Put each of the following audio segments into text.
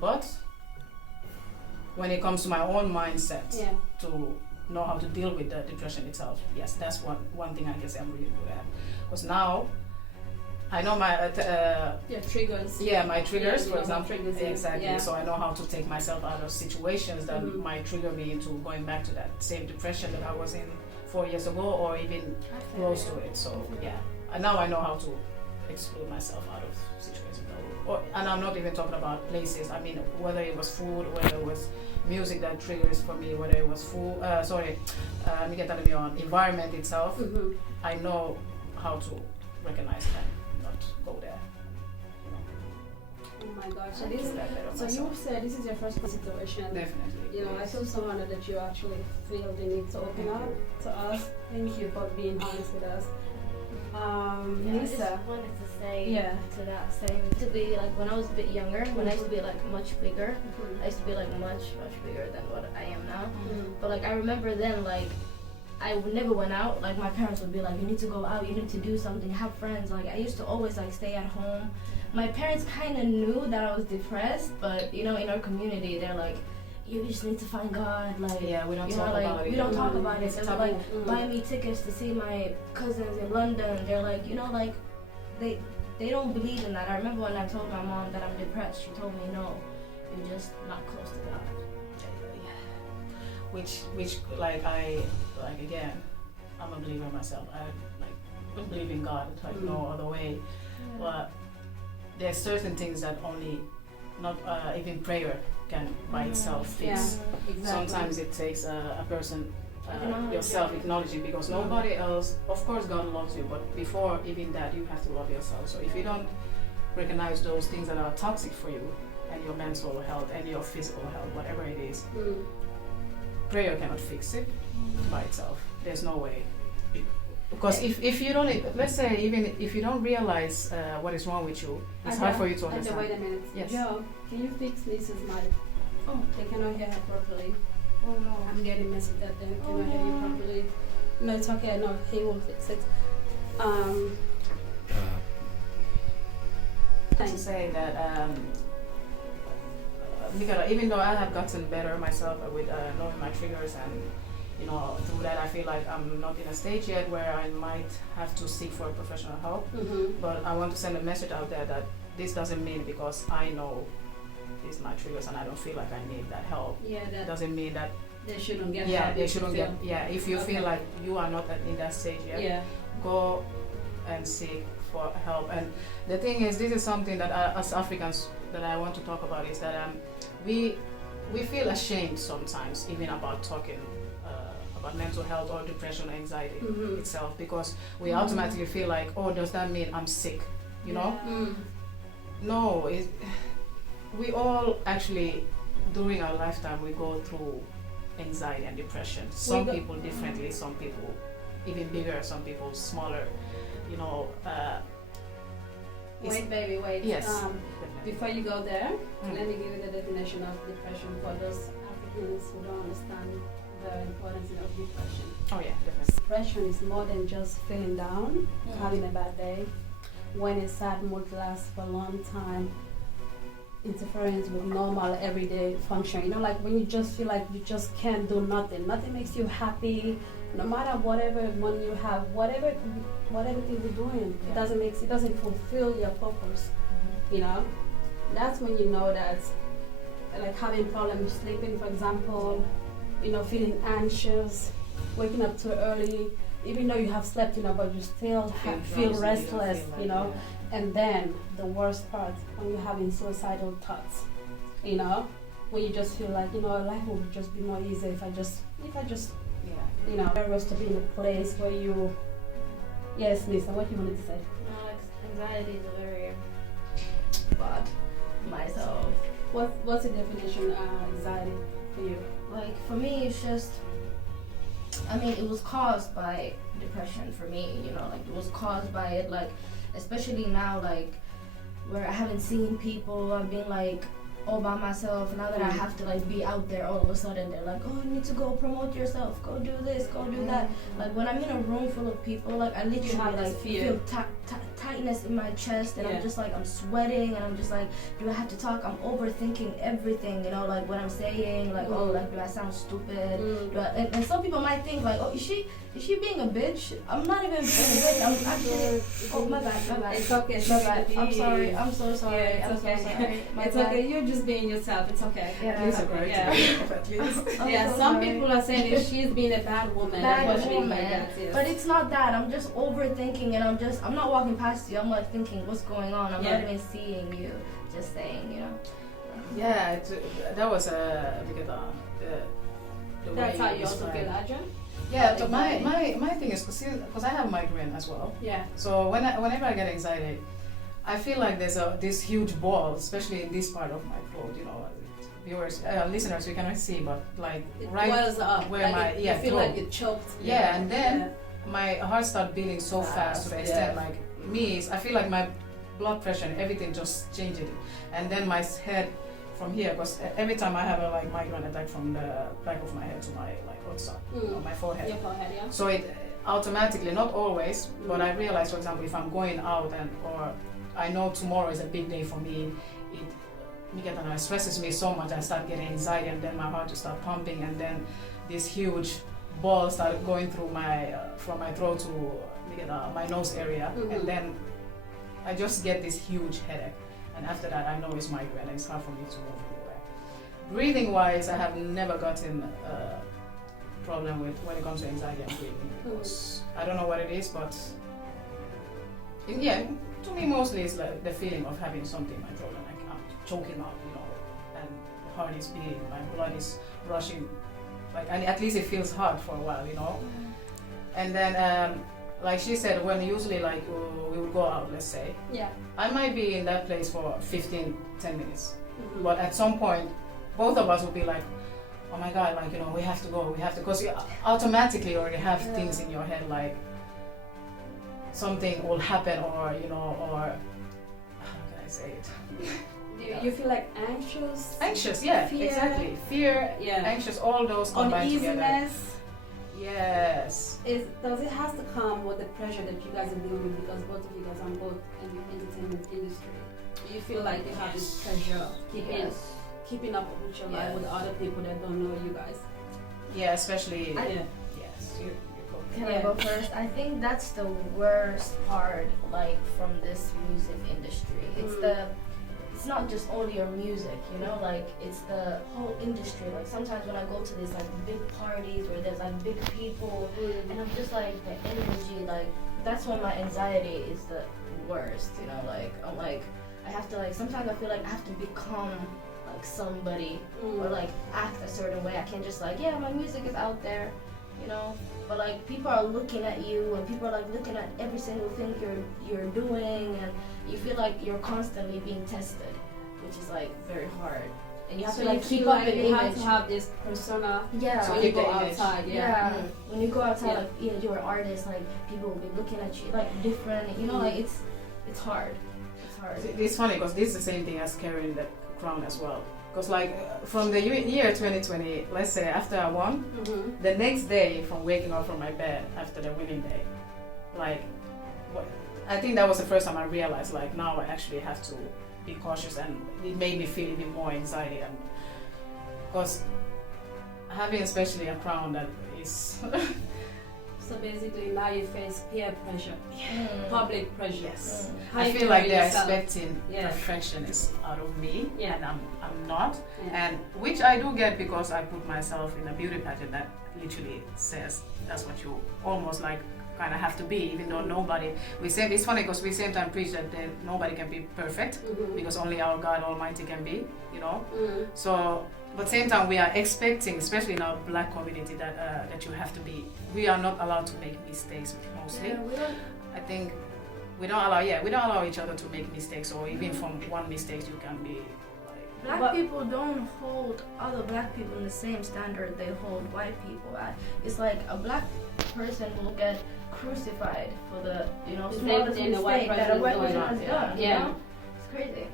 But when it comes to my own mindset to know how to deal with the depression itself, yes, that's one thing I can say I'm really good at. Because now I know my triggers. Yeah, my triggers, for example. Triggers, exactly. Yeah. So I know how to take myself out of situations that might trigger me into going back to that same depression that I was in 4 years ago, or even close to it. So yeah, and now I know how to exclude myself out of situations. And I'm not even talking about places. I mean, whether it was food, whether it was music that triggers for me, whether it was food. Environment itself. I know how to recognize that, not go there. Oh my gosh! So you said this is your first situation. Definitely. You know, I feel so honored that you actually feel the need to open up to us. Thank you for being honest with us. Lisa. I just wanted to say to that same, to be like when I was a bit younger, when I used to be like much bigger, I used to be like much bigger than what I am now. But like I remember then, like I never went out. Like my parents would be like, you need to go out, you need to do something, have friends. Like I used to always like stay at home. My parents kind of knew that I was depressed, but you know, in our community, they're like, you just need to find God. Like, we don't talk about it. We don't talk about it. They would like buy me tickets to see my cousins in London. They're like, you know, like they don't believe in that. I remember when I told my mom that I'm depressed, she told me, no, you're just not close to God. Which again, I'm a believer myself. I believe in God, like no other way. But there's certain things that only not even prayer can by itself fix. Yeah, exactly. Sometimes it takes a person yourself acknowledging, because nobody else, of course God loves you, but before even that you have to love yourself. So if you don't recognize those things that are toxic for you and your mental health and your physical health, whatever it is, prayer cannot fix it by itself. There's no way. Because if you don't, let's say even if you don't realize what is wrong with you, it's hard for you to understand. Wait a minute. Yes. Joe, can you fix Lisa's mic? Oh, they cannot hear her properly. Oh no. I'm getting messed with that then. Cannot hear you properly. No, it's okay. No, he will fix it. To say that even though I have gotten better myself with knowing my triggers, and you know, through that I feel like I'm not in a stage yet where I might have to seek for professional help. But I want to send a message out there that this doesn't mean because I know these my triggers and I don't feel like I need that help. That doesn't mean that they shouldn't get help. They shouldn't get. If you feel like you are not in that stage yet, go and seek for help. And the thing is, this is something that as Africans that I want to talk about is that we feel ashamed sometimes even about talking about mental health or depression or anxiety itself, because we automatically feel like, oh, does that mean I'm sick? You know? No, we all actually during our lifetime we go through anxiety and depression. Some people differently, some people even bigger, some people smaller. You know. Wait, baby, wait. Yes. Before you go there, let me give you the definition of depression for those Africans who don't understand the importance of depression. Oh yeah, definitely. Depression is more than just feeling down, having a bad day. When a sad mood lasts for a long time, interference with normal everyday function. You know, like when you just feel like you just can't do nothing. Nothing makes you happy. No matter whatever money you have, whatever thing you're doing, it doesn't fulfill your purpose. You know, that's when you know that, like having problems sleeping, for example. You know, feeling anxious, waking up too early, even though you have slept, you know, but you still feel restless, you know. And then the worst part, when you're having suicidal thoughts, you know, when you just feel like, you know, life would just be more easy if I just, you know, there was to be in a place where you. Yes, Lisa, what you wanted to say? No, anxiety is a very bad myself. What's the definition of anxiety for you? Like for me, it's just, I mean, it was caused by depression for me, you know, like it was caused by it, like, especially now, like, where I haven't seen people, I've been like all by myself. Now that I have to like be out there all of a sudden, they're like, oh, you need to go promote yourself, go do this, go do that. Like when I'm in a room full of people, like I literally like feel tightness in my chest, and I'm just like, I'm sweating, and I'm just like, do I have to talk? I'm overthinking everything, you know, like what I'm saying, like, oh, like, do I sound stupid? And some people might think like, oh, is she being a bitch? I'm not even being a bitch. I'm actually, oh, my bad. It's okay. My bad. I'm sorry. I'm so sorry. Yeah, I'm so sorry. It's okay. You're just being yourself. It's okay. Yeah. It's great. Yeah. So Some sorry. people are saying if she's being a bad woman, that's what she means by that. Yes. But it's not that. I'm just overthinking, and I'm not walking past you. I'm like thinking, what's going on? I'm not even seeing you. Just saying, you know. Yeah, that was because the way That's how you also described. feel, Adrian? Yeah, but my thing is because I have migraine as well. Yeah. So whenever I get anxiety, I feel like there's this huge ball, especially in this part of my throat. You know, viewers, listeners, we cannot see, but like It right wells up. where like you feel throat. like you're choked. Yeah, and then my heart starts beating so fast to the extent like I feel like my blood pressure and everything just changed it, and then my head from here, because every time I have a like migraine attack from the back of my head to my like outside, my forehead. Your forehead, yeah. So it automatically, not always, but I realize, for example, if I'm going out or I know tomorrow is a big day for me, it stresses me so much. I start getting anxiety, and then my heart will start pumping, and then this huge ball started going through my from my throat to my nose area, and then I just get this huge headache. And after that, I know it's migraine, and it's hard for me to move anywhere. Breathing wise, I have never gotten a problem with when it comes to anxiety and breathing, because I don't know what it is, but to me mostly it's like the feeling of having something in my throat, and like I'm choking up, you know, and my heart is beating, my blood is rushing, like, and at least it feels hard for a while, you know. And then like she said, when usually like we would go out, let's say, I might be in that place for 10 minutes, but at some point both of us will be like, oh my god, like, you know, we have to go, because you automatically already have things in your head like something will happen, or you know, or how can I say it? You feel like anxious, yeah, fear, exactly, anxious, all those combined together. Uneasiness. Yes. Does it have to come with the pressure that you guys are dealing with, because both of you guys are both in the entertainment industry? Do you feel like you have this pressure keeping up with your life with other people that don't know you guys? Yeah, especially. Yes. Can I go first? I think that's the worst part, like, from this music industry. It's not just only your music, you know, like, it's the whole industry. Like, sometimes when I go to these like big parties where there's like big people, and I'm just like, the energy, like, that's when my anxiety is the worst, you know. Like, I'm like, I have to, like, sometimes I feel like I have to become like somebody, or like act a certain way. I can't just like, my music is out there, you know, but like people are looking at you, and people are like looking at every single thing you're doing, and you feel like you're constantly being tested, which is like very hard. And you have to like keep up an image. You have to have this persona when you go outside. When you go outside, like, you're an artist, like people will be looking at you like different, you know, like it's hard. It's hard. It's funny because this is the same thing as carrying the crown as well. Because like from the year 2020, let's say after I won, the next day from waking up from my bed after the winning day, like, I think that was the first time I realized like now I actually have to be cautious, and it made me feel even more anxiety, and because having especially a crown that is so basically now you face peer pressure, public pressure. Yes. I feel like they're expecting perfectionist out of me, and I'm not, and which I do get because I put myself in a beauty pageant that literally says that's what you almost like kind of have to be, even though it's funny because we same time preach that nobody can be perfect, because only our God Almighty can be, you know. So, but same time we are expecting, especially in our Black community, that you have to be. We are not allowed to make mistakes mostly. I think we don't allow each other to make mistakes, or even from one mistake you can be. Black people don't hold other black people in the same standard they hold white people at. It's like a black person will get crucified for the, you know, smallest mistake that a white person has done. You know? It's crazy.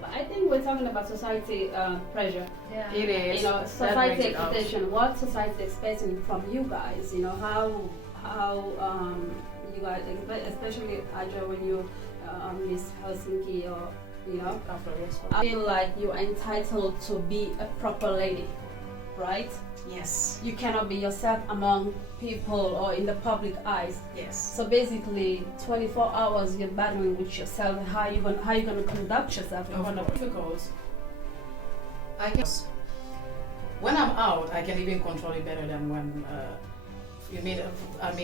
But I think we're talking about society pressure. Yeah. It is. You know, society expectation. What society expecting from you guys? You know, how you guys, especially Aja, when you Miss Helsinki or After this I feel like you're entitled to be a proper lady, right? Yes. You cannot be yourself among people or in the public eyes. Yes. So basically, 24 hours you're battling with yourself. How you gonna conduct yourself in front of difficult. I guess when I'm out, I can even control it better than when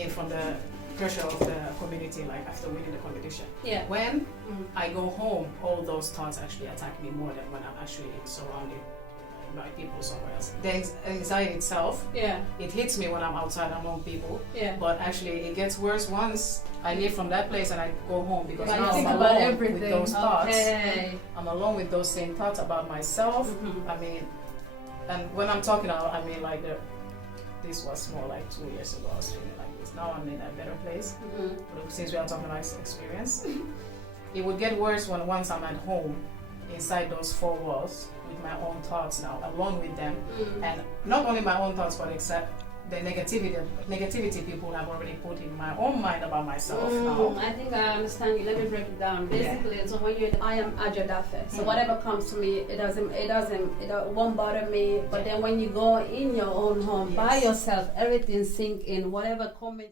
from the pressure of the community, like after winning the competition. Yeah. When I go home, all those thoughts actually attack me more than when I'm actually surrounded by people somewhere else. The anxiety itself, it hits me when I'm outside among people. Yeah. But actually, it gets worse once I leave from that place and I go home, because now I'm alone with those thoughts. I'm alone with those same thoughts about myself. And when I'm talking out, this was more like 2 years ago. I was feeling like this. Now I'm in a better place. But since we are talking about experience, it would get worse once I'm at home, inside those four walls, with my own thoughts now, alone with them, and not only my own thoughts, but except the negativity people have already put in my own mind about myself now. I think I understand you. Let me break it down. Basically, so when I am Ajadafe, so whatever comes to me, it won't bother me. But then when you go in your own home by yourself, everything sink in. Whatever comment